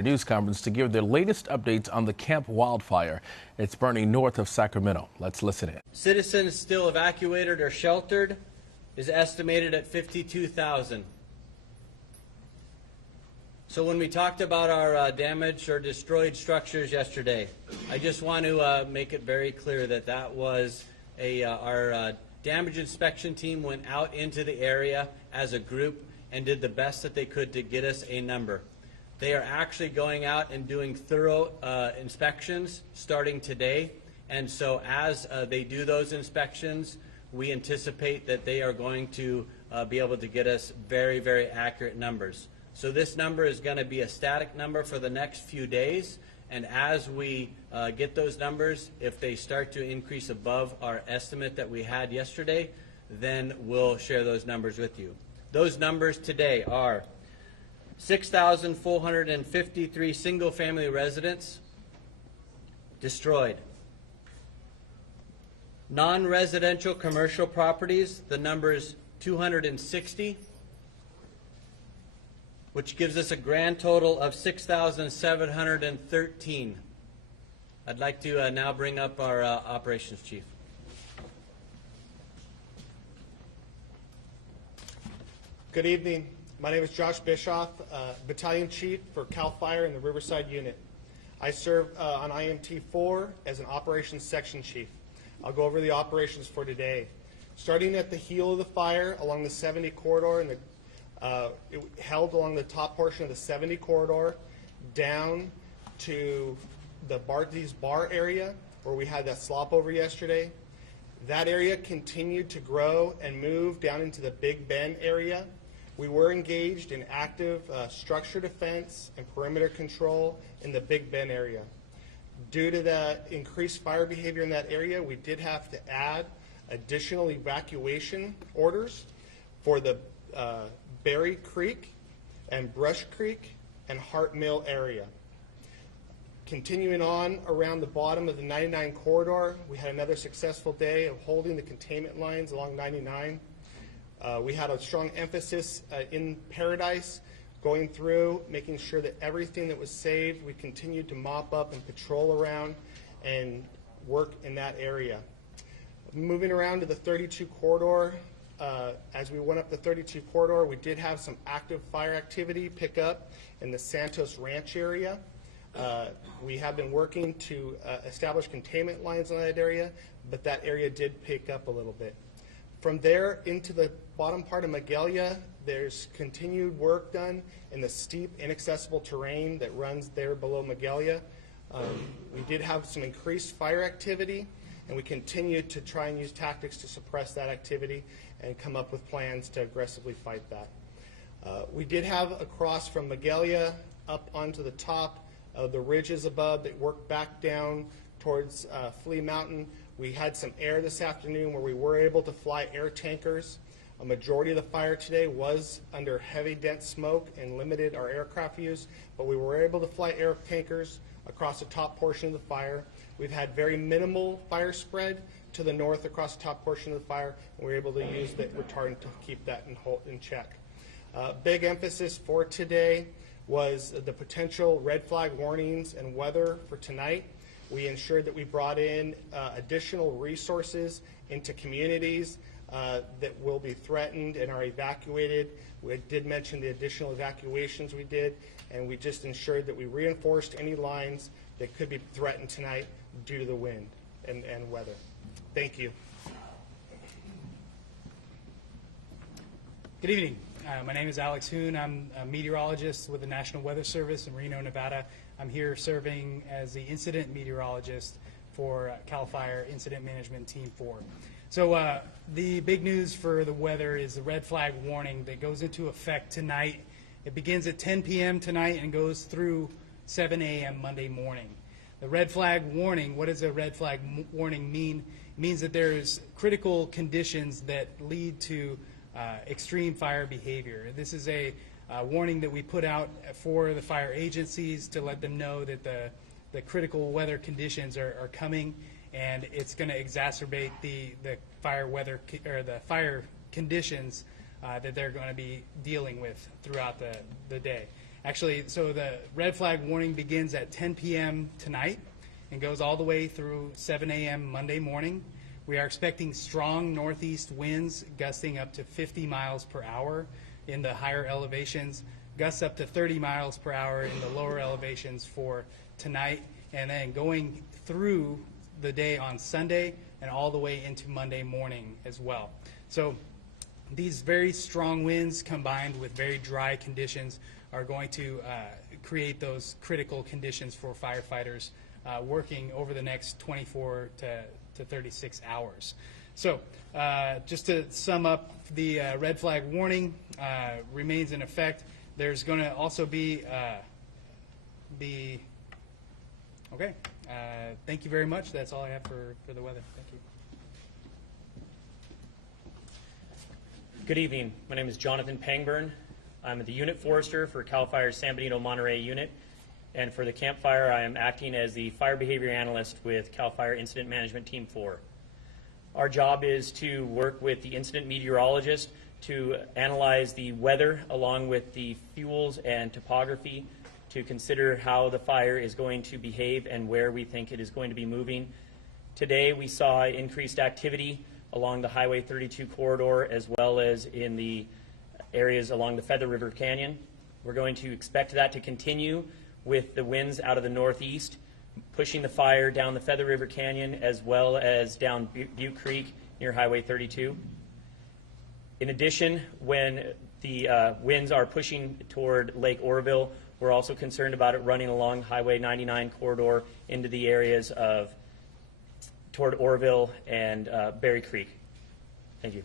News conference to give their latest updates on the Camp wildfire. It's burning north of Sacramento. Let's listen in. Citizens still evacuated or sheltered is estimated at 52,000. So when we talked about our damaged or destroyed structures yesterday, I just want to make it very clear that that was our damage inspection team went out into the area as a group and did the best that they could to get us a number. They are actually going out and doing thorough inspections starting today, and so as they do those inspections, we anticipate that they are going to be able to get us very, very accurate numbers. So this number is going to be a static number for the next few days, and as we get those numbers, if they start to increase above our estimate that we had yesterday, then we'll share those numbers with you. Those numbers today are 6,453 single-family residents destroyed. Non-residential commercial properties, the number is 260, which gives us a grand total of 6,713. I'd like to now bring up our operations chief. Good evening. My name is Josh Bischoff, Battalion Chief for CAL FIRE in the Riverside Unit. I serve on IMT 4 as an Operations Section Chief. I'll go over the operations for today. Starting at the heel of the fire along the 70 corridor, and it held along the top portion of the 70 corridor down to the Bartleys Bar area where we had that slop over yesterday. That area continued to grow and move down into the Big Bend area. We were engaged in active structure defense and perimeter control in the Big Bend area. Due to the increased fire behavior in that area, we did have to add additional evacuation orders for the Berry Creek and Brush Creek and Hart Mill area. Continuing on around the bottom of the 99 corridor, we had another successful day of holding the containment lines along 99. We had a strong emphasis in Paradise, going through, making sure that everything that was saved, we continued to mop up and patrol around and work in that area. Moving around to the 32 corridor, as we went up the 32 corridor, we did have some active fire activity pick up in the Santos Ranch area. We have been working to establish containment lines in that area, but that area did pick up a little bit. From there into the bottom part of Magalia, there's continued work done in the steep, inaccessible terrain that runs there below Magalia. We did have some increased fire activity, and we continue to try and use tactics to suppress that activity and come up with plans to aggressively fight that. We did have across from Magalia up onto the top of the ridges above that worked back down towards Flea Mountain. We had some air this afternoon where we were able to fly air tankers. A majority of the fire today was under heavy dense smoke and limited our aircraft use, but we were able to fly air tankers across the top portion of the fire. We've had very minimal fire spread to the north across the top portion of the fire, and we were able to use the retardant to keep that in check. Big emphasis for today was the potential red flag warnings and weather for tonight. We ensured that we brought in additional resources into communities that will be threatened and are evacuated. We did mention the additional evacuations we did, and we just ensured that we reinforced any lines that could be threatened tonight due to the wind and weather. Thank you. Good evening. My name is Alex Hoon. I'm a meteorologist with the National Weather Service in Reno, Nevada. I'm here serving as the incident meteorologist for CAL FIRE Incident Management Team 4. So the big news for the weather is the red flag warning that goes into effect tonight. It begins at 10 p.m. tonight and goes through 7 a.m. Monday morning. The red flag warning, what does a red flag warning mean? It means that there's critical conditions that lead to extreme fire behavior. This is a warning that we put out for the fire agencies to let them know that the critical weather conditions are coming, and it's going to exacerbate the fire conditions that they're going to be dealing with throughout the day. Actually, so the red flag warning begins at 10 p.m. tonight and goes all the way through 7 a.m. Monday morning. We are expecting strong northeast winds gusting up to 50 miles per hour in the higher elevations, gusts up to 30 miles per hour in the lower elevations for tonight, and then going through the day on Sunday and all the way into Monday morning as well. So these very strong winds combined with very dry conditions are going to create those critical conditions for firefighters working over the next 24 to 36 hours. So just to sum up, the red flag warning remains in effect. There's going to also be okay. Thank you very much. That's all I have for the weather. Thank you. Good evening. My name is Jonathan Pangburn. I'm the unit forester for CAL FIRE's San Benito Monterey unit, and for the Camp Fire, I am acting as the fire behavior analyst with CAL FIRE Incident Management Team 4. Our job is to work with the incident meteorologist to analyze the weather along with the fuels and topography to consider how the fire is going to behave and where we think it is going to be moving. Today we saw increased activity along the Highway 32 corridor as well as in the areas along the Feather River Canyon. We're going to expect that to continue with the winds out of the northeast, pushing the fire down the Feather River Canyon as well as down Butte Creek near Highway 32. In addition, when the winds are pushing toward Lake Oroville, we're also concerned about it running along Highway 99 corridor into the areas of toward Oroville and Berry Creek. Thank you.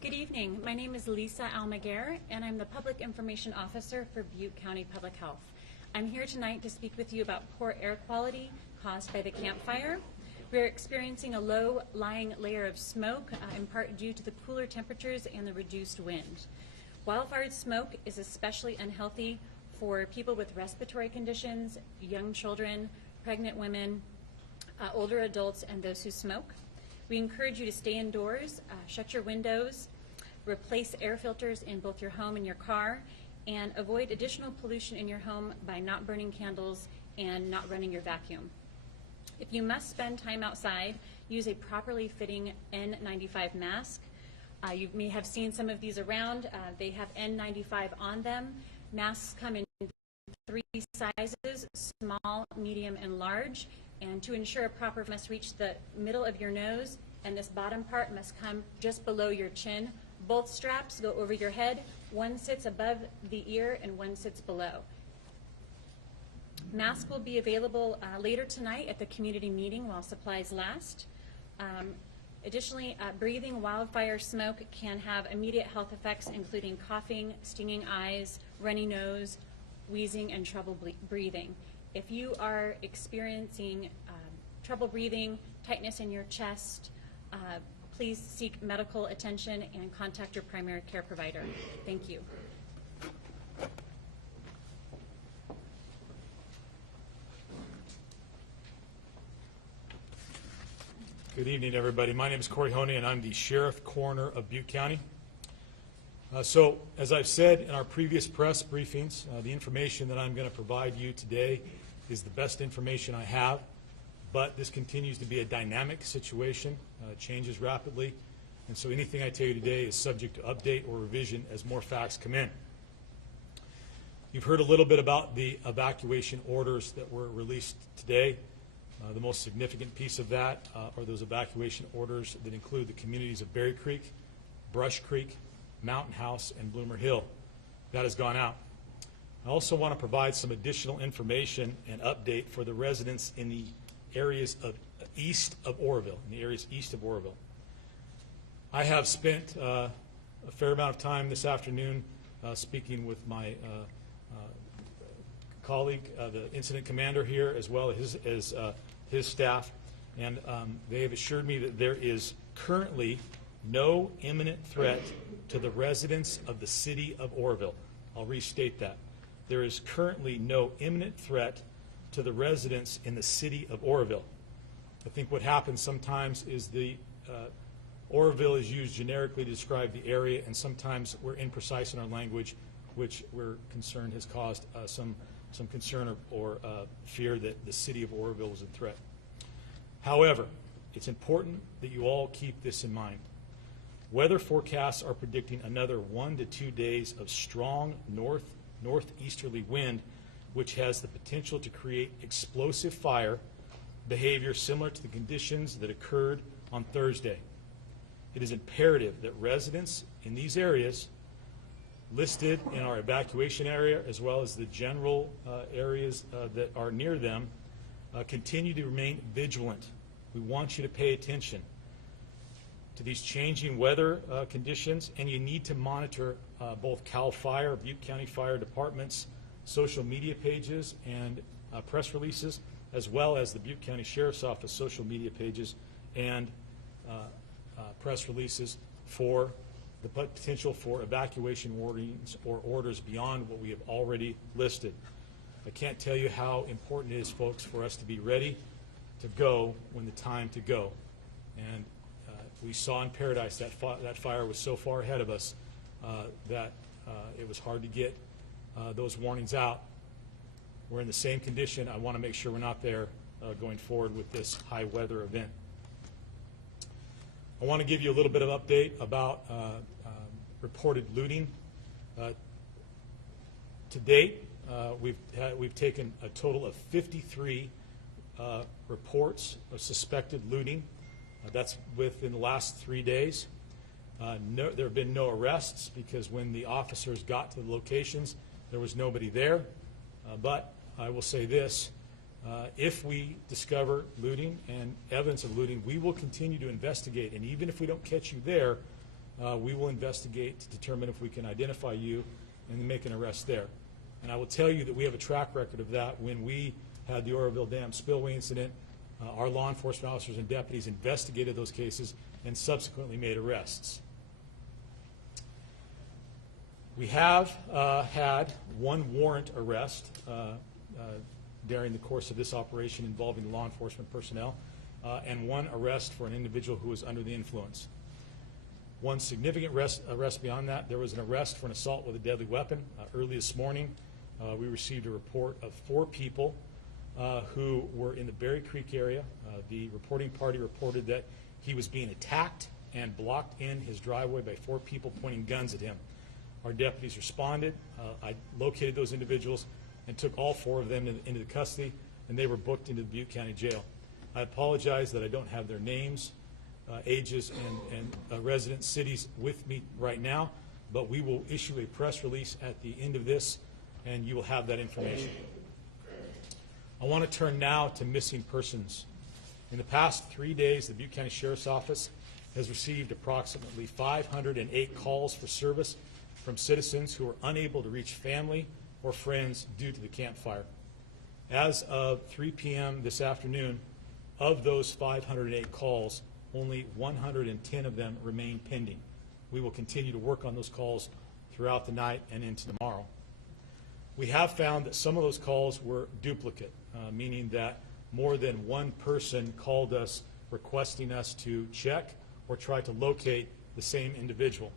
Good evening. My name is Lisa Almaguer, and I'm the Public Information Officer for Butte County Public Health. I'm here tonight to speak with you about poor air quality caused by the Camp Fire. We're experiencing a low-lying layer of smoke, in part due to the cooler temperatures and the reduced wind. Wildfire smoke is especially unhealthy for people with respiratory conditions, young children, pregnant women, older adults, and those who smoke. We encourage you to stay indoors, shut your windows, replace air filters in both your home and your car, and avoid additional pollution in your home by not burning candles and not running your vacuum. If you must spend time outside, use a properly fitting N95 mask. You may have seen some of these around. They have N95 on them. Masks come in 3 sizes, small, medium, and large. And to ensure a proper must reach the middle of your nose, and this bottom part must come just below your chin. Both straps go over your head. One sits above the ear and one sits below. Masks will be available later tonight at the community meeting while supplies last. Additionally, breathing wildfire smoke can have immediate health effects, including coughing, stinging eyes, runny nose, wheezing, and trouble breathing. If you are experiencing trouble breathing, tightness in your chest, please seek medical attention and contact your primary care provider. Thank you. Good evening, everybody. My name is Corey Honey, and I'm the Sheriff Coroner of Butte County. So, as I've said in our previous press briefings, the information that I'm going to provide you today is the best information I have, but this continues to be a dynamic situation. It changes rapidly, and so anything I tell you today is subject to update or revision as more facts come in. You've heard a little bit about the evacuation orders that were released today. The most significant piece of that are those evacuation orders that include the communities of Berry Creek, Brush Creek, Mountain House, and Bloomer Hill. That has gone out. I also want to provide some additional information and update for the residents in the areas of east of Oroville, I have spent a fair amount of time this afternoon speaking with my colleague, the incident commander here, as well as his staff, and they have assured me that there is currently no imminent threat to the residents of the city of Oroville. I'll restate that. There is currently no imminent threat to the residents in the city of Oroville. I think what happens sometimes is the Oroville is used generically to describe the area, and sometimes we're imprecise in our language, which we're concerned has caused some concern or fear that the city of Oroville is a threat. However, it's important that you all keep this in mind. Weather forecasts are predicting another 1 to 2 days of strong northeasterly wind, which has the potential to create explosive fire behavior similar to the conditions that occurred on Thursday. It is imperative that residents in these areas listed in our evacuation area, as well as the general areas that are near them, continue to remain vigilant. We want you to pay attention to these changing weather conditions, and you need to monitor both CAL FIRE, Butte County Fire Department's social media pages and press releases, as well as the Butte County Sheriff's Office social media pages and press releases for the potential for evacuation warnings or orders beyond what we have already listed. I can't tell you how important it is, folks, for us to be ready to go when the time to go. And we saw in Paradise that fire was so far ahead of us that it was hard to get those warnings out. We're in the same condition. I want to make sure we're not there going forward with this high weather event. I want to give you a little bit of update about reported looting. To date, we've taken a total of 53 reports of suspected looting. That's within the last 3 days. There have been no arrests because when the officers got to the locations, there was nobody there. But I will say this, if we discover looting and evidence of looting, we will continue to investigate. And even if we don't catch you there, we will investigate to determine if we can identify you and make an arrest there. And I will tell you that we have a track record of that. When we had the Oroville Dam spillway incident, our law enforcement officers and deputies investigated those cases and subsequently made arrests. We have had one warrant arrest during the course of this operation involving law enforcement personnel, and one arrest for an individual who was under the influence. One significant arrest beyond that, there was an arrest for an assault with a deadly weapon. Early this morning, we received a report of 4 people who were in the Berry Creek area. The reporting party reported that he was being attacked and blocked in his driveway by 4 people pointing guns at him. Our deputies responded. I located those individuals and took all 4 of them into the custody, and they were booked into the Butte County Jail. I apologize that I don't have their names, ages, and resident cities with me right now, but we will issue a press release at the end of this, and you will have that information. I want to turn now to missing persons. In the past 3 days, the Butte County Sheriff's Office has received approximately 508 calls for service from citizens who are unable to reach family or friends due to the Camp Fire. As of 3 p.m. this afternoon, of those 508 calls, only 110 of them remain pending. We will continue to work on those calls throughout the night and into tomorrow. We have found that some of those calls were duplicate, meaning that more than one person called us requesting us to check or try to locate the same individual.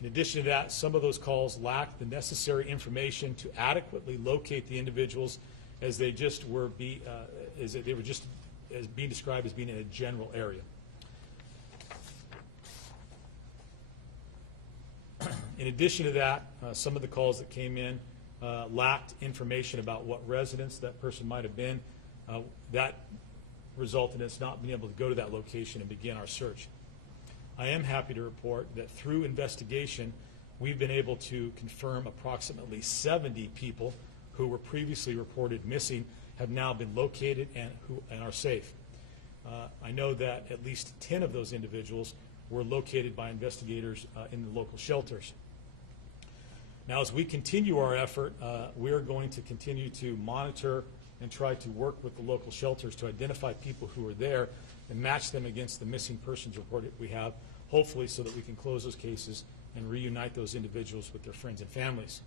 In addition to that, some of those calls lacked the necessary information to adequately locate the individuals, as they just were being described as being in a general area. In addition to that, some of the calls that came in lacked information about what residence that person might have been. That resulted in us not being able to go to that location and begin our search. I am happy to report that through investigation, we've been able to confirm approximately 70 people who were previously reported missing have now been located and are safe. I know that at least 10 of those individuals were located by investigators in the local shelters. Now, as we continue our effort, we are going to continue to monitor and try to work with the local shelters to identify people who are there and match them against the missing persons report that we have, hopefully so that we can close those cases and reunite those individuals with their friends and families.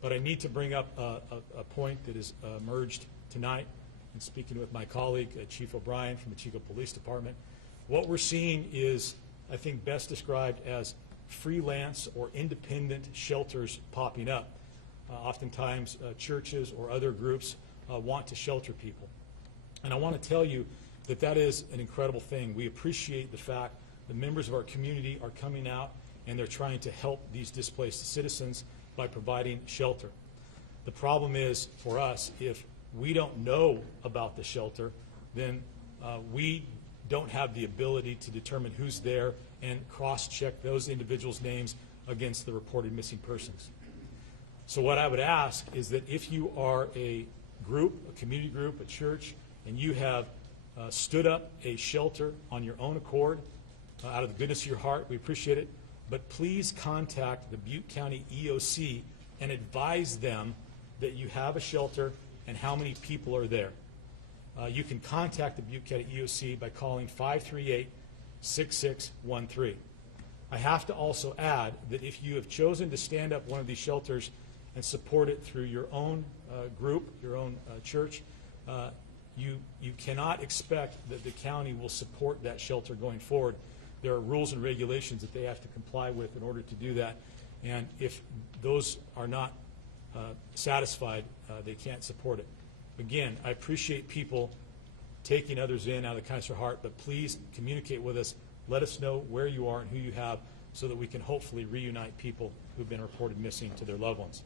But I need to bring up a point that has emerged tonight in speaking with my colleague, Chief O'Brien from the Chico Police Department. What we're seeing is I think, best described as freelance or independent shelters popping up. Oftentimes, churches or other groups want to shelter people. And I want to tell you that that is an incredible thing. We appreciate the fact that members of our community are coming out and they're trying to help these displaced citizens by providing shelter. The problem is, for us, if we don't know about the shelter, then we don't have the ability to determine who's there and cross-check those individuals' names against the reported missing persons. So what I would ask is that if you are a group, a community group, a church, and you have stood up a shelter on your own accord, out of the goodness of your heart, we appreciate it, but please contact the Butte County EOC and advise them that you have a shelter and how many people are there. You can contact the Butte County EOC by calling 538-6613. I have to also add that if you have chosen to stand up one of these shelters and support it through your own group, your own church, you cannot expect that the county will support that shelter going forward. There are rules and regulations that they have to comply with in order to do that, and if those are not satisfied, they can't support it. Again, I appreciate people taking others in out of the kindness of their heart, but please communicate with us. Let us know where you are and who you have so that we can hopefully reunite people who've been reported missing to their loved ones.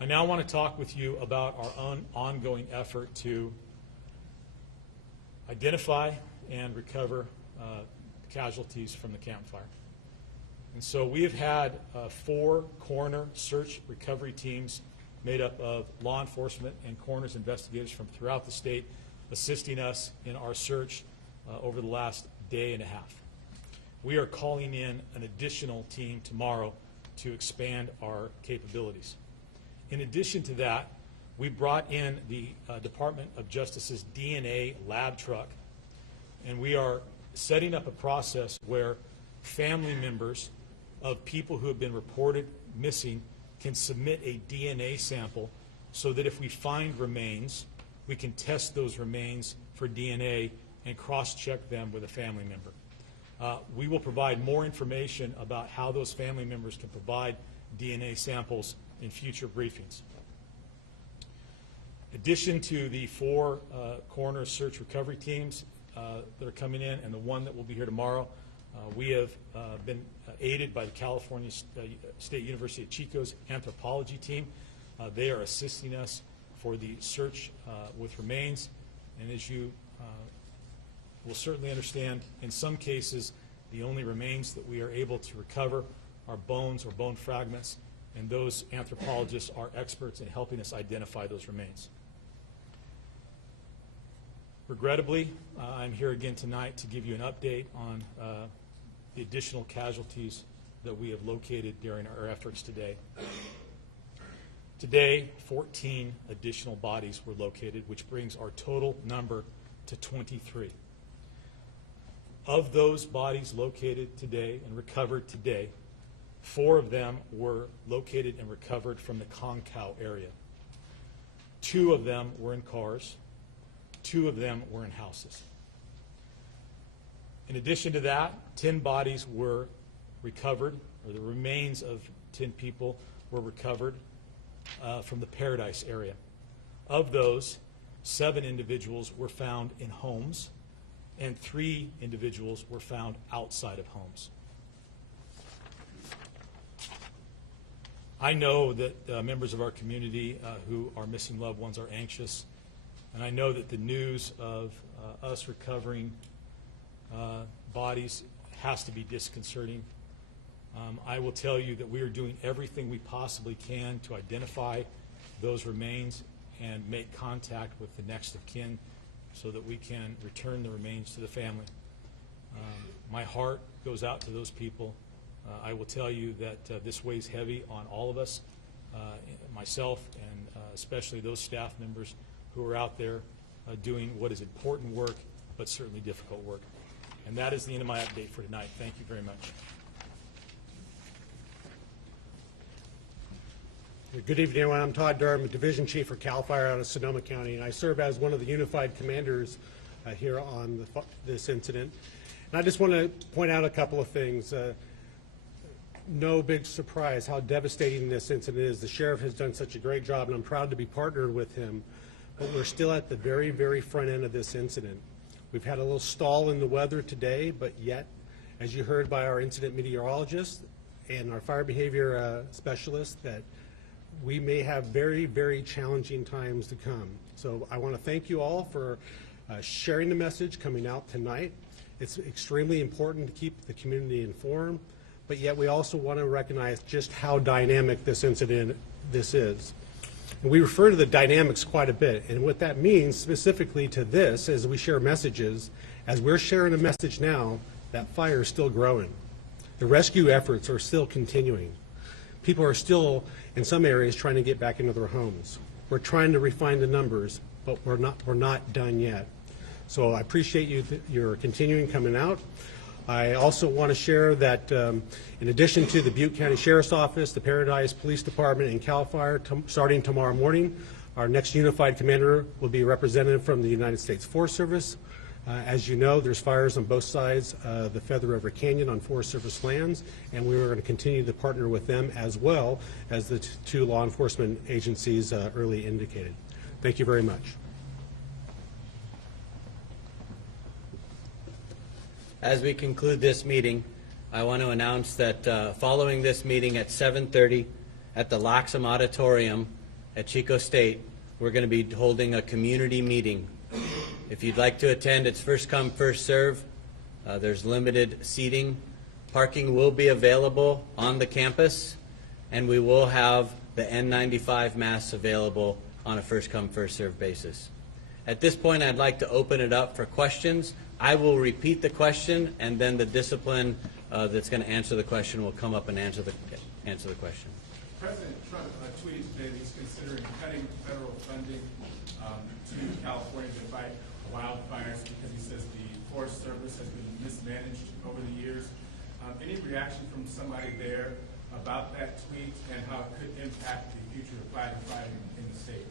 I now want to talk with you about our own ongoing effort to identify and recover casualties from the Camp Fire. And so we have had 4 coroner search recovery teams made up of law enforcement and coroner's investigators from throughout the state assisting us in our search over the last day and a half. We are calling in an additional team tomorrow to expand our capabilities. In addition to that, we brought in the Department of Justice's DNA lab truck, and we are setting up a process where family members of people who have been reported missing can submit a DNA sample so that if we find remains, we can test those remains for DNA and cross-check them with a family member. We will provide more information about how those family members can provide DNA samples in future briefings. In addition to the 4 coroner search recovery teams that are coming in and the one that will be here tomorrow, we have been aided by the California State University of Chico's anthropology team. They are assisting us for the search with remains, and as you will certainly understand, in some cases the only remains that we are able to recover are bones or bone fragments, and those anthropologists are experts in helping us identify those remains. Regrettably, I'm here again tonight to give you an update on the additional casualties that we have located during our efforts today. Today, 14 additional bodies were located, which brings our total number to 23. Of those bodies located today and recovered today, 4 of them were located and recovered from the Concow area. 2 of them were in cars. 2 of them were in houses. In addition to that, 10 bodies were recovered, or the remains of 10 people were recovered from the Paradise area. Of those, 7 individuals were found in homes, and 3 individuals were found outside of homes. I know that members of our community who are missing loved ones are anxious, and I know that the news of us recovering bodies has to be disconcerting. I will tell you that we are doing everything we possibly can to identify those remains and make contact with the next of kin so that we can return the remains to the family. My heart goes out to those people. I will tell you that this weighs heavy on all of us, myself and especially those staff members who are out there doing what is important work, but certainly difficult work. And that is the end of my update for tonight. Thank you very much. Good evening, everyone. I'm Todd Durham, Division Chief for CAL FIRE out of Sonoma County, and I serve as one of the unified commanders here on this incident. And I just want to point out a couple of things. No big surprise how devastating this incident is. The sheriff has done such a great job, and I'm proud to be partnered with him. But we're still at the very, very front end of this incident. We've had a little stall in the weather today, but yet, as you heard by our incident meteorologist and our fire behavior specialist, that we may have very, very challenging times to come. So I want to thank you all for sharing the message coming out tonight. It's extremely important to keep the community informed, but yet we also want to recognize just how dynamic this incident is. And we refer to the dynamics quite a bit, and what that means specifically to this as we share messages, as we're sharing a message now, that fire is still growing. The rescue efforts are still continuing. People are still, in some areas, trying to get back into their homes. We're trying to refine the numbers, but we're not done yet. So I appreciate your continuing coming out. I also want to share that in addition to the Butte County Sheriff's Office, the Paradise Police Department, and CAL FIRE, starting tomorrow morning, our next unified commander will be a representative from the United States Forest Service. As you know, there's fires on both sides of the Feather River Canyon on Forest Service lands, and we are going to continue to partner with them as well as the two law enforcement agencies early indicated. Thank you very much. As we conclude this meeting, I want to announce that following this meeting at 7:30 at the Loxham Auditorium at Chico State, we're going to be holding a community meeting. If you'd like to attend, it's first come, first serve. There's limited seating. Parking will be available on the campus, and we will have the N95 masks available on a first come, first serve basis. At this point, I'd like to open it up for questions. I will repeat the question, and then the discipline that's going to answer the question will come up and answer the question. President Trump tweeted today that he's considering cutting federal funding to California to fight wildfires because he says the Forest Service has been mismanaged over the years. Any reaction from somebody there about that tweet and how it could impact the future of firefighting in the state?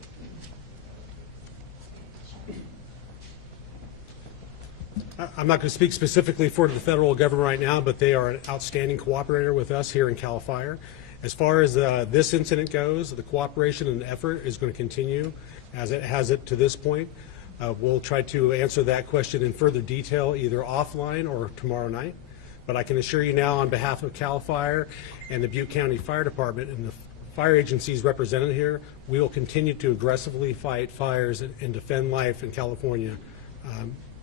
I'm not going to speak specifically for the federal government right now, but they are an outstanding cooperator with us here in CAL FIRE. As far as this incident goes, the cooperation and effort is going to continue as it has it to this point. We'll try to answer that question in further detail either offline or tomorrow night. But I can assure you now on behalf of CAL FIRE and the Butte County Fire Department and the fire agencies represented here, we will continue to aggressively fight fires and defend life in California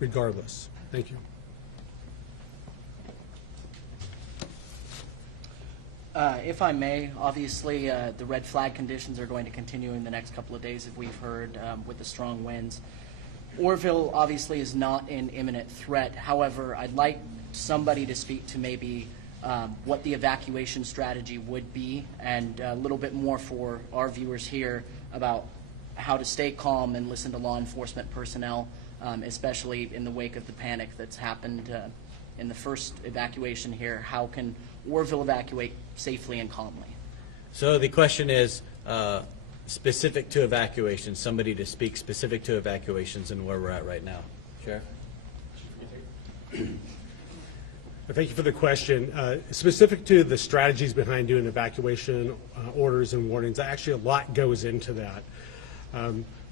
regardless. Thank you. If I may, obviously the red flag conditions are going to continue in the next couple of days, as we've heard, with the strong winds. Orville obviously is not an imminent threat. However, I'd like somebody to speak to maybe what the evacuation strategy would be, and a little bit more for our viewers here about how to stay calm and listen to law enforcement personnel, especially in the wake of the panic that's happened in the first evacuation here. How can Orville evacuate safely and calmly? So the question is specific to evacuations, somebody to speak specific to evacuations and where we're at right now. Sheriff? Thank you for the question. Specific to the strategies behind doing evacuation orders and warnings, actually a lot goes into that.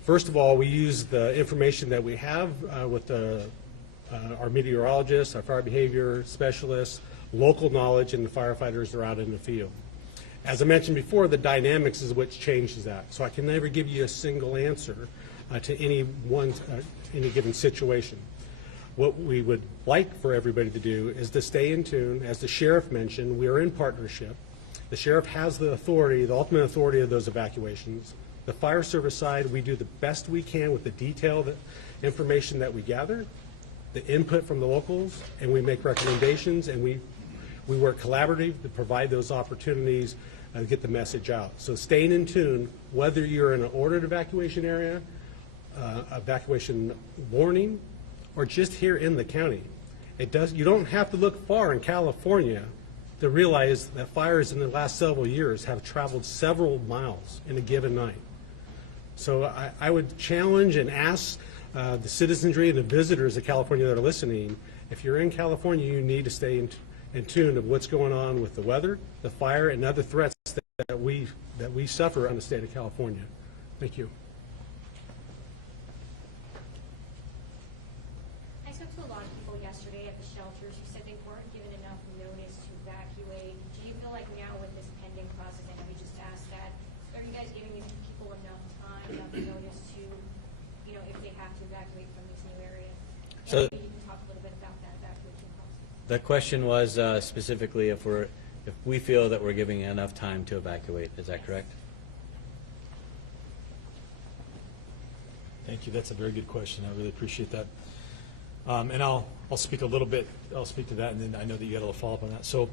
First of all, we use the information that we have with our meteorologists, our fire behavior specialists, local knowledge, and the firefighters that are out in the field. As I mentioned before, the dynamics is what changes that. So I can never give you a single answer to any given situation. What we would like for everybody to do is to stay in tune. As the sheriff mentioned, we are in partnership. The sheriff has the authority, the ultimate authority of those evacuations. The fire service side, we do the best we can with the detailed information that we gather, the input from the locals, and we make recommendations, and we work collaboratively to provide those opportunities to get the message out. So staying in tune, whether you're in an ordered evacuation area, evacuation warning, or just here in the county. You don't have to look far in California to realize that fires in the last several years have traveled several miles in a given night. So I would challenge and ask the citizenry and the visitors of California that are listening, If you're in California, you need to stay in tune of what's going on with the weather, the fire, and other threats that we suffer in the state of California. Thank you. I spoke to a lot of people yesterday at the shelters who said they weren't given enough notice to evacuate. Do you feel like now with this pending process, I know you just asked that, are you guys giving these people enough time, enough notice to, if they have to evacuate from these new areas? So Maybe you can talk a little bit about that evacuation process. the question was specifically if we feel that we're giving enough time to evacuate. Is that correct? Thank you. That's a very good question. I really appreciate that. And I'll speak a little bit. I'll speak to that, and then I know that you got a little follow-up on that. So,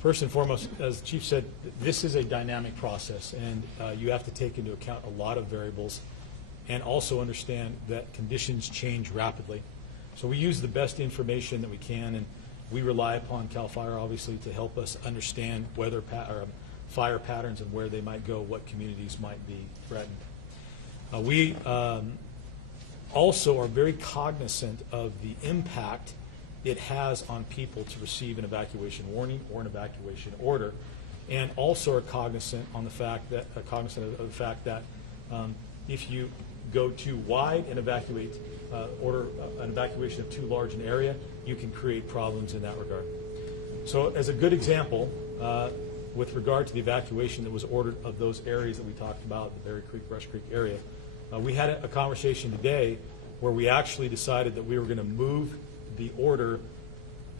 first and foremost, as the Chief said, this is a dynamic process, and you have to take into account a lot of variables, and also understand that conditions change rapidly. So we use the best information that we can, and we rely upon CAL FIRE, obviously, to help us understand weather fire patterns and where they might go, what communities might be threatened. We also are very cognizant of the impact it has on people to receive an evacuation warning or an evacuation order, and also are cognizant of the fact that if you go too wide and order an evacuation of too large an area, you can create problems in that regard. So, as a good example, with regard to the evacuation that was ordered of those areas that we talked about, the Berry Creek, Rush Creek area, we had a conversation today where we actually decided that we were going to move the order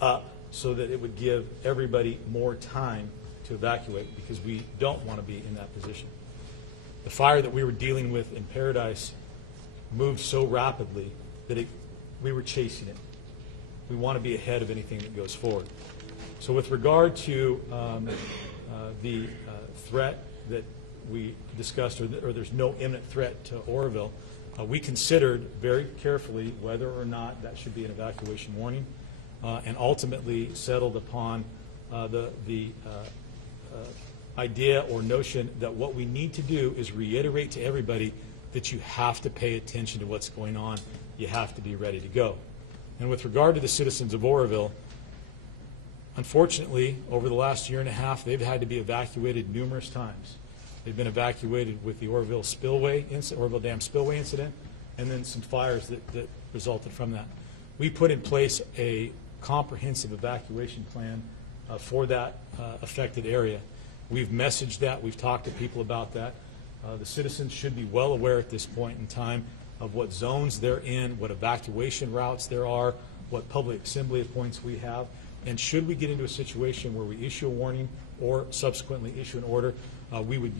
up so that it would give everybody more time to evacuate, because we don't want to be in that position. The fire that we were dealing with in Paradise moved so rapidly that we were chasing it. We want to be ahead of anything that goes forward. So with regard to the threat that we discussed, or there's no imminent threat to Oroville, we considered very carefully whether or not that should be an evacuation warning, and ultimately settled upon the idea or notion that what we need to do is reiterate to everybody that you have to pay attention to what's going on. You have to be ready to go. And with regard to the citizens of Oroville, unfortunately, over the last year and a half, they've had to be evacuated numerous times. They've been evacuated with the Oroville Dam spillway incident, and then some fires that resulted from that. We put in place a comprehensive evacuation plan for that affected area. We've messaged that. We've talked to people about that. The citizens should be well aware at this point in time of what zones they're in, what evacuation routes there are, what public assembly points we have, and should we get into a situation where we issue a warning or subsequently issue an order, we would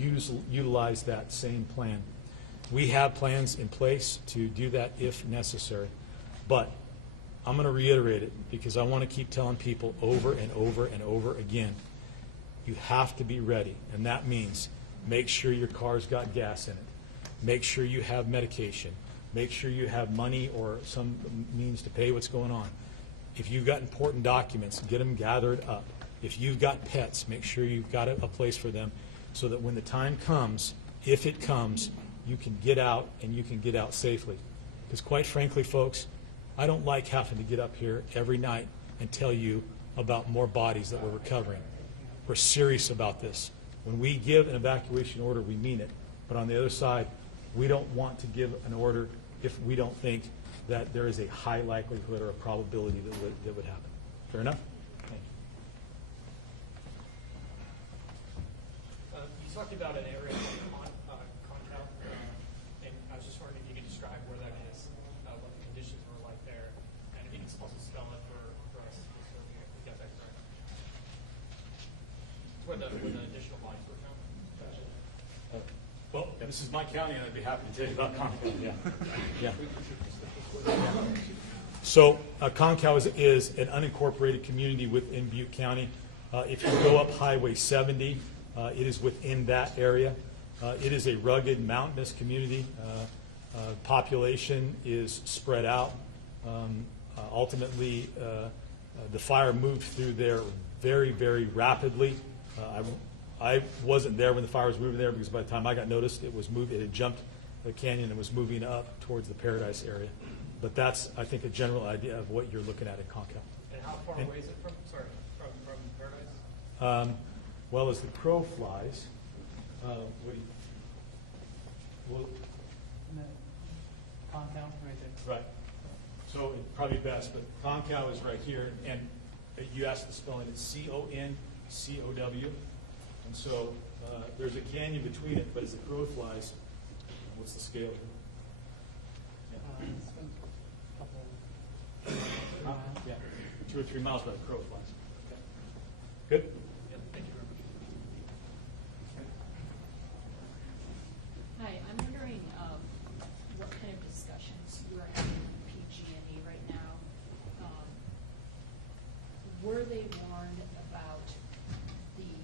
utilize that same plan. We have plans in place to do that if necessary, but I'm going to reiterate it because I want to keep telling people over and over and over again, you have to be ready, and that means make sure your car's got gas in it, make sure you have medication, make sure you have money or some means to pay what's going on. If you've got important documents, get them gathered up. If you've got pets, make sure you've got a place for them so that when the time comes, if it comes, you can get out and you can get out safely. Because quite frankly, folks, I don't like having to get up here every night and tell you about more bodies that we're recovering. We're serious about this. When we give an evacuation order, we mean it. But on the other side, we don't want to give an order if we don't think that there is a high likelihood or a probability that would happen. Fair enough? Thank you. You talked about an area called Concal, and I was just wondering if you could describe where that is, what the conditions were like there, and if you could also spell it for us, just so we got that correct. Where the additional bodies were found. Well, this is my county, and I'd be happy to tell you about Concal. Yeah. So Concal is an unincorporated community within Butte County. If you go up Highway 70, it is within that area. It is a rugged, mountainous community. Population is spread out. Ultimately, the fire moved through there very, very rapidly. I wasn't there when the fire was moving there because by the time I got noticed, it had jumped the canyon and was moving up towards the Paradise area. But that's, I think, a general idea of what you're looking at in Concal. And how far away is it from Paradise? Well, as the crow flies, what do you, well, Concal, right there. right. So it's probably best, but Concal is right here, and you asked the spelling, it's C-O-N-C-O-W. And so there's a canyon between it, but as the crow flies, what's the scale? It's been a couple, Yeah, 2 or 3 miles by the crow flies. Okay. Good? Yep, thank you very much. Hi, I'm wondering what kind of discussions you are having with PG&E right now. Were they warned about the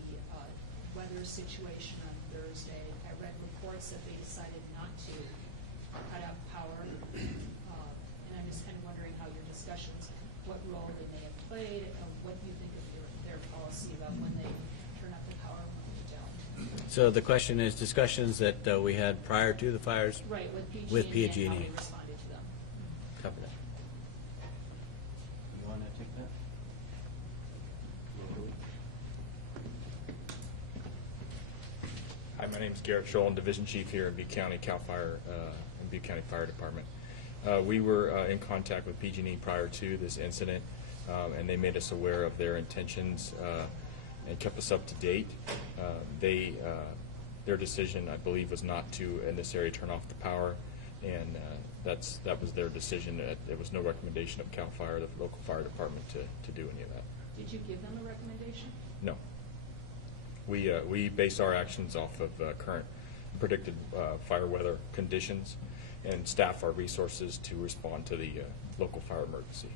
weather situation on Thursday? I read reports that they decided not to cut out power, and I'm just kind of wondering how your discussions, what role they may have played, and what you think of their policy about when they turn up the power and when they don't. So the question is discussions that we had prior to the fires? Right, with PG&E, With PG&E. and how they responded to them. Copy that. You want to take that? Hi, my name is Garrett Scholl. I'm Division Chief here in Butte County Cal Fire and Butte County Fire Department. We were in contact with PG&E prior to this incident, and they made us aware of their intentions and kept us up to date. Their decision, I believe, was not to, in this area, turn off the power, and that was their decision. There was no recommendation of Cal Fire, the local fire department, to do any of that. Did you give them a recommendation? No. We base our actions off of current predicted fire weather conditions and staff our resources to respond to the local fire emergency.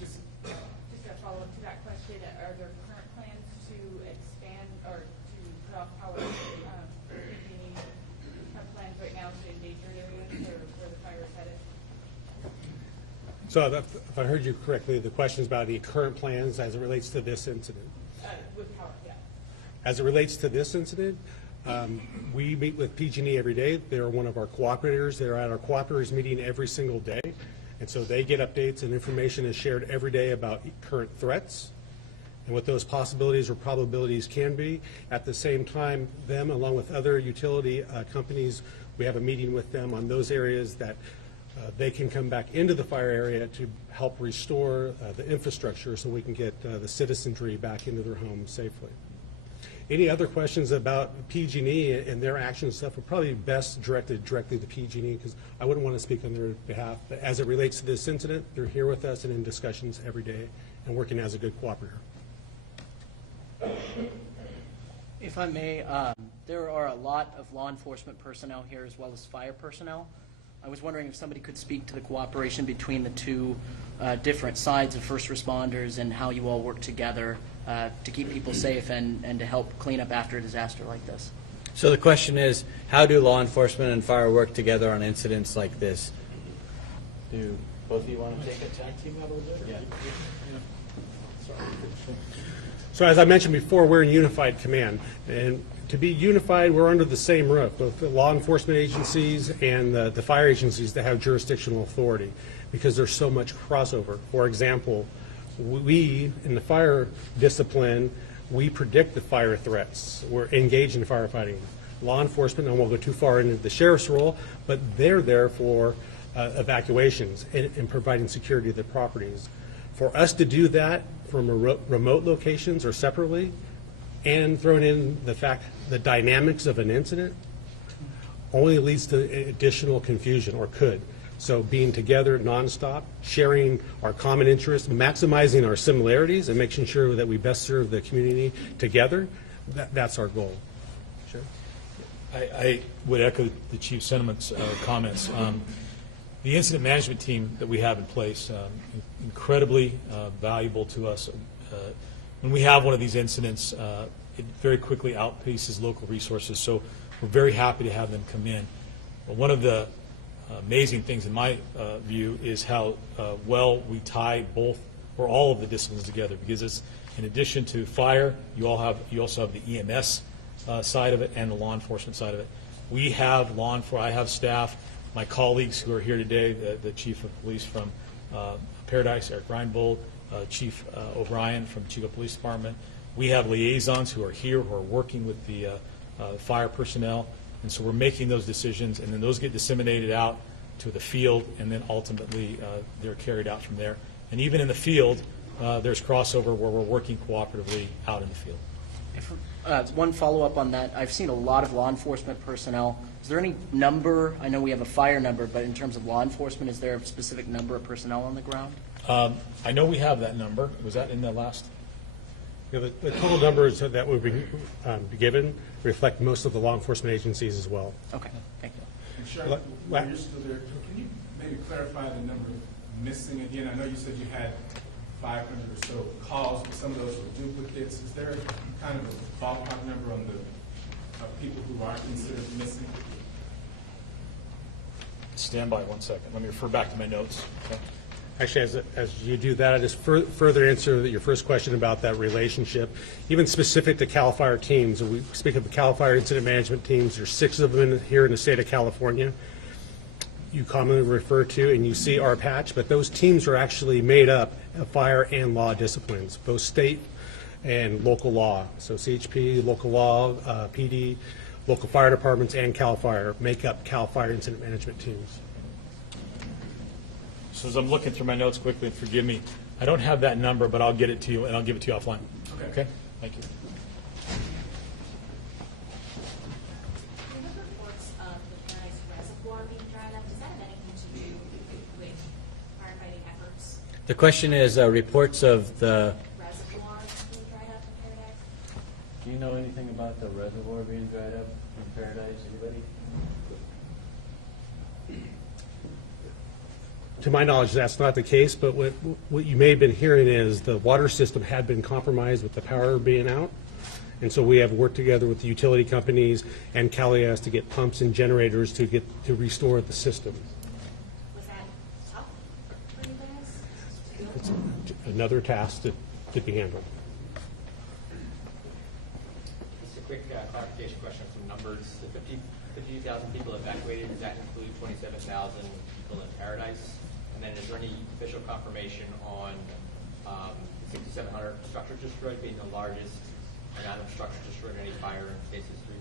Just a follow-up to that question, are there current plans to expand or to cut off power? Any plans right now to endanger areas or where the fire is headed? So if I heard you correctly, the question is about the current plans as it relates to this incident. With power, yeah. As it relates to this incident, we meet with PG&E every day. They're one of our cooperators. They're at our cooperators meeting every single day. And so they get updates and information is shared every day about current threats and what those possibilities or probabilities can be. At the same time, them, along with other utility companies, we have a meeting with them on those areas that they can come back into the fire area to help restore the infrastructure so we can get the citizenry back into their homes safely. Any other questions about PG&E and their action stuff are probably best directed directly to PG&E because I wouldn't want to speak on their behalf. But as it relates to this incident, they're here with us and in discussions every day and working as a good cooperator. If I may, there are a lot of law enforcement personnel here as well as fire personnel. I was wondering if somebody could speak to the cooperation between the two different sides of first responders and how you all work together to keep people safe and to help clean up after a disaster like this. So the question is, how do law enforcement and fire work together on incidents like this? Do both of you want to take a tag team out a little bit? Yeah. So as I mentioned before, we're in unified command. And to be unified, we're under the same roof, both the law enforcement agencies and the fire agencies that have jurisdictional authority, because there's so much crossover. For example, we, in the fire discipline, we predict the fire threats. We're engaged in firefighting. Law enforcement, I won't go too far into the sheriff's role, but they're there for evacuations and providing security to the properties. For us to do that from remote locations or separately, and throwing in the dynamics of an incident, only leads to additional confusion, or could. So being together nonstop, sharing our common interests, maximizing our similarities, and making sure that we best serve the community together, that's our goal. Sure. I would echo the Chief's sentiments, comments. The incident management team that we have in place, incredibly valuable to us. When we have one of these incidents, it very quickly outpaces local resources, so we're very happy to have them come in. But one of the amazing things in my view is how well we tie both or all of the disciplines together, because it's, in addition to fire, you also have the EMS side of it and the law enforcement side of it. We have I have staff, my colleagues who are here today, the Chief of Police from Paradise, Eric Reinbold, Chief O'Brien from Chico Police Department. We have liaisons who are here, who are working with the fire personnel, and so we're making those decisions, and then those get disseminated out to the field, and then ultimately they're carried out from there. And even in the field, there's crossover where we're working cooperatively out in the field. One follow-up on that. I've seen a lot of law enforcement personnel. Is there any number? I know we have a fire number, but in terms of law enforcement, is there a specific number of personnel on the ground? I know we have that number. Was that in the last? Yeah, the total numbers that will be given reflect most of the law enforcement agencies as well. Okay, thank you. And Sheriff, while you're still there, can you maybe clarify the number missing again? I know you said you had 500 or so calls, but some of those were duplicates. Is there kind of a ballpark number on the people who are considered missing? Stand by 1 second. Let me refer back to my notes. Okay. Actually, as you do that, I just further answer your first question about that relationship. Even specific to CAL FIRE teams, we speak of the CAL FIRE incident management teams. There's 6 of them here in the state of California. You commonly refer to, and you see our patch, but those teams are actually made up of fire and law disciplines, both state and local law. So CHP, local law, PD, local fire departments, and CAL FIRE make up CAL FIRE incident management teams. So as I'm looking through my notes quickly, and forgive me, I don't have that number, but I'll get it to you, and I'll give it to you offline. Okay? Thank you. Reports of the Paradise Reservoir being dried up, does that have anything to do with firefighting efforts? The question is reports of the... Reservoir being dried up in Paradise? Do you know anything about the reservoir being dried up in Paradise? Anybody? To my knowledge, that's not the case, but what you may have been hearing is the water system had been compromised with the power being out. And so we have worked together with the utility companies and CalES to get pumps and generators to restore the system. Was that tough for you guys? It's another task to be handled. Just a quick clarification question from numbers. The 52,000 people evacuated, does that include 27,000 people in Paradise? And then is there any official confirmation on 6,700 structures destroyed being the largest amount of structures destroyed in any fire in case history?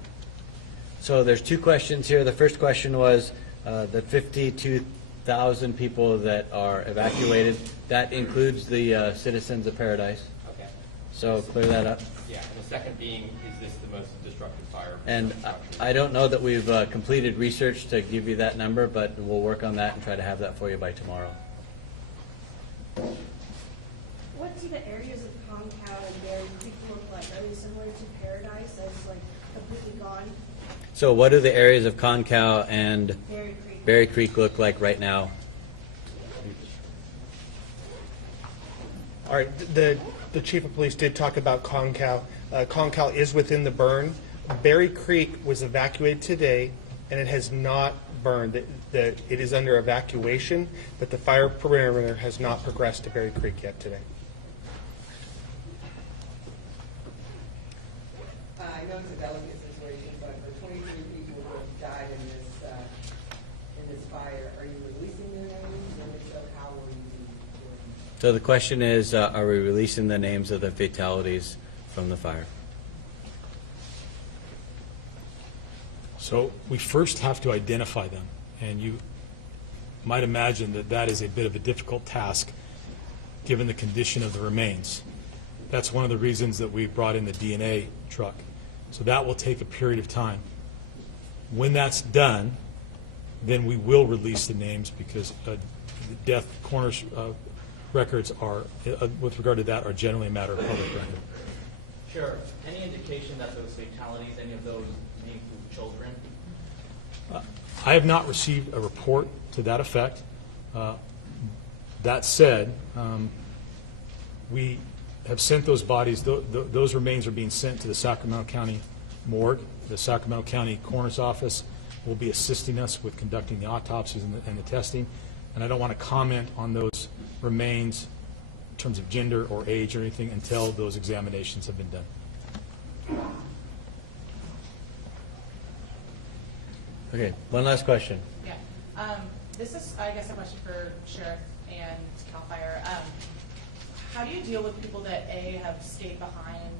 So there's 2 questions here. The first question was the 52,000 people that are evacuated. That includes the citizens of Paradise. Okay. So clear that up. Yeah, and the second being, is this the most destructive fire? And I don't know that we've completed research to give you that number, but we'll work on that and try to have that for you by tomorrow. What do the areas of Concow and Berry Creek look like? Are they similar to Paradise that's like completely gone? So what do the areas of Concow and Berry Creek look like right now? All right, the Chief of Police did talk about Concow. Concow is within the burn. Berry Creek was evacuated today, and it has not burned. It is under evacuation, but the fire perimeter has not progressed to Berry Creek yet today. I know it's a delicate situation, but the 23 people who have died in this fire, are you releasing their names, and if so, how will you be doing? So the question is, are we releasing the names of the fatalities from the fire? So we first have to identify them, and you might imagine that that is a bit of a difficult task given the condition of the remains. That's one of the reasons that we brought in the DNA truck. So that will take a period of time. When that's done, then we will release the names because the death coroner's records are, with regard to that, are generally a matter of public record. Sure. Any indication that those fatalities, any of those include children? I have not received a report to that effect. That said, we have sent those bodies, those remains are being sent to the Sacramento County morgue. The Sacramento County Coroner's Office will be assisting us with conducting the autopsies and the testing. And I don't want to comment on those remains in terms of gender or age or anything until those examinations have been done. Okay, one last question. Yeah. This is, I guess, a question for Sheriff and CAL FIRE. How do you deal with people that, A, have stayed behind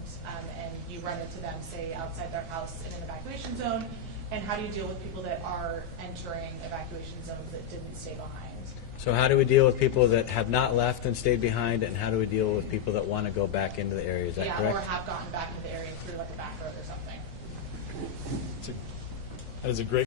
and you run into them, say, outside their house in an evacuation zone? And how do you deal with people that are entering evacuation zones that didn't stay behind? So how do we deal with people that have not left and stayed behind, and how do we deal with people that want to go back into the area? Is that correct? Or have gotten back into the area through like a back road or something. That is a great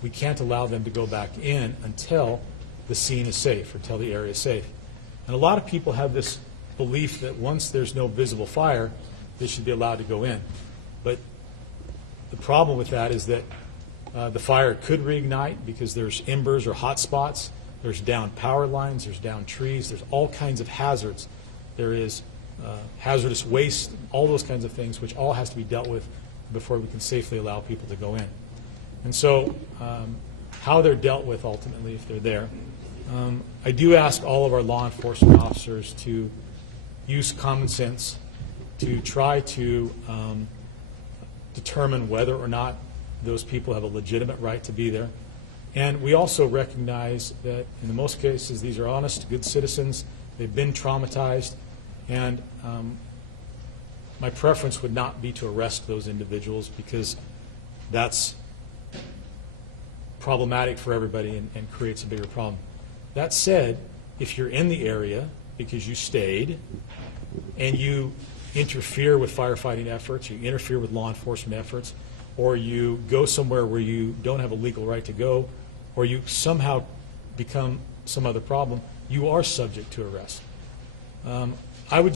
we can't allow them to go back in until the scene is safe, or until the area is safe. And a lot of people have this belief that once there's no visible fire, they should be allowed to go in. But the problem with that is that the fire could reignite because there's embers or hot spots, there's down power lines, there's down trees, there's all kinds of hazards. There is hazardous waste, all those kinds of things, which all has to be dealt with before we can safely allow people to go in. And so how they're dealt with ultimately if they're there. I do ask all of our law enforcement officers to use common sense to try to determine whether or not those people have a legitimate right to be there. And we also recognize that in the most cases these are honest, good citizens. They've been traumatized, and my preference would not be to arrest those individuals because that's problematic for everybody and creates a bigger problem. That said, if you're in the area because you stayed and you interfere with firefighting efforts, you interfere with law enforcement efforts, or you go somewhere where you don't have a legal right to go, or you somehow become some other problem, you are subject to arrest. I would